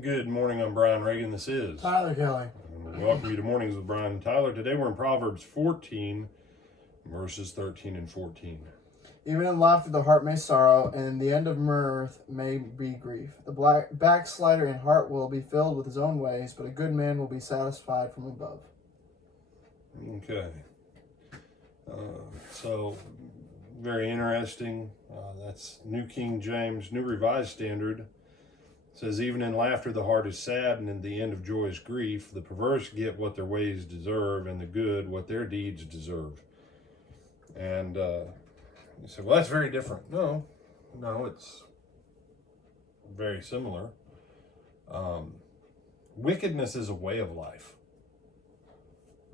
Good morning, I'm Brian Reagan. This is Tyler Kelly. And we welcome you to Mornings with Brian and Tyler. Today we're in Proverbs 14, verses 13 and 14. Even in laughter the heart may sorrow, and in the end of mirth may be grief. The backslider in heart will be filled with his own ways, but a good man will be satisfied from above. Okay. So, very interesting. That's New King James, New Revised Standard. It says, even in laughter the heart is sad, and in the end of joy is grief. The perverse get what their ways deserve, and the good what their deeds deserve. And you say, well, that's very different. No, it's very similar. Wickedness is a way of life.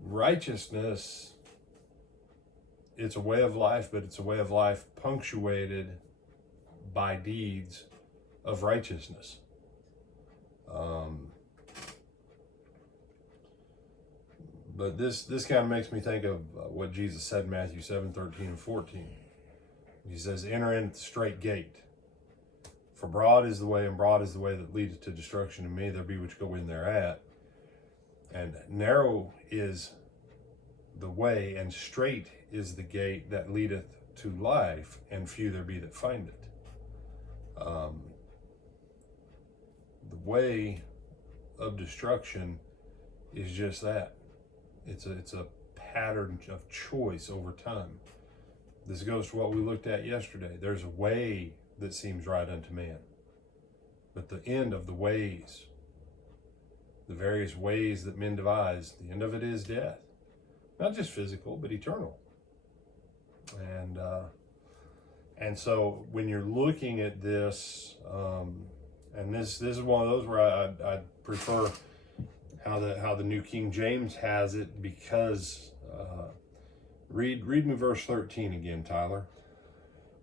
Righteousness, it's a way of life, but it's a way of life punctuated by deeds of righteousness. But this kind of makes me think of what Jesus said in Matthew 7, 13 and 14. He says, enter in the straight gate. For broad is the way, and broad is the way that leadeth to destruction, and many there be which go in thereat. And narrow is the way, and straight is the gate that leadeth to life, and few there be that find it. The way of destruction is just that. It's a pattern of choice over time. This goes to what we looked at yesterday. There's a way that seems right unto man, but the end of the ways, the various ways that men devise, the end of it is death. Not just physical, but eternal. And so when you're looking at this, and this is one of those where I prefer how the New King James has it, because read me verse 13 again, Tyler.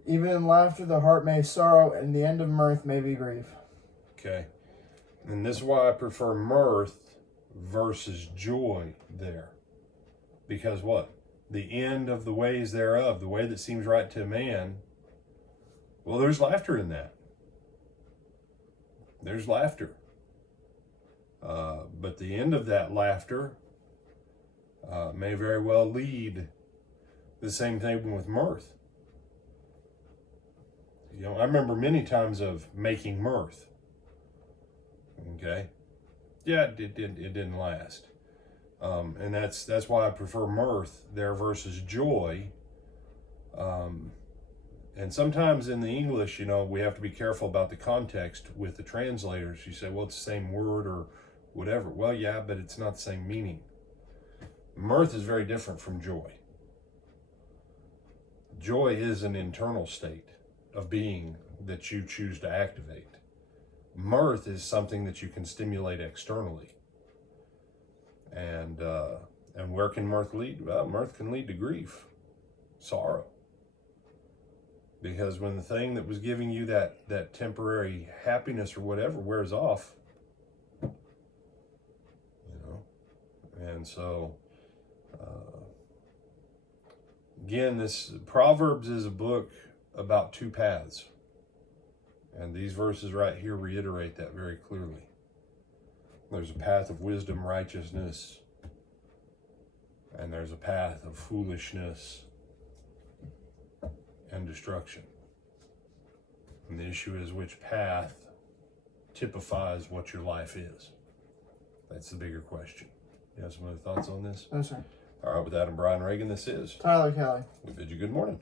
Even in laughter the heart may sorrow, and the end of mirth may be grief. Okay. And this is why I prefer mirth versus joy there. Because what? The end of the ways thereof, the way that seems right to a man, well, there's laughter in that. There's laughter. But the end of that laughter may very well lead the same thing with mirth. You know, I remember many times of making mirth. Okay? Yeah, it didn't last. And that's why I prefer mirth there versus joy. And sometimes in the English, we have to be careful about the context with the translators. You say, well, it's the same word or whatever. Well, yeah, but it's not the same meaning. Mirth is very different from joy. Joy is an internal state of being that you choose to activate. Mirth is something that you can stimulate externally. And where can mirth lead? Well, mirth can lead to grief, sorrow. Because when the thing that was giving you that temporary happiness or whatever wears off, and so, again, this Proverbs is a book about two paths. And these verses right here reiterate that very clearly. There's a path of wisdom, righteousness, and there's a path of foolishness and destruction. And the issue is which path typifies what your life is. That's the bigger question. You have some other thoughts on this? No, sir. All right, with that, I'm Brian Reagan. This is Tyler Kelly. We bid you good morning.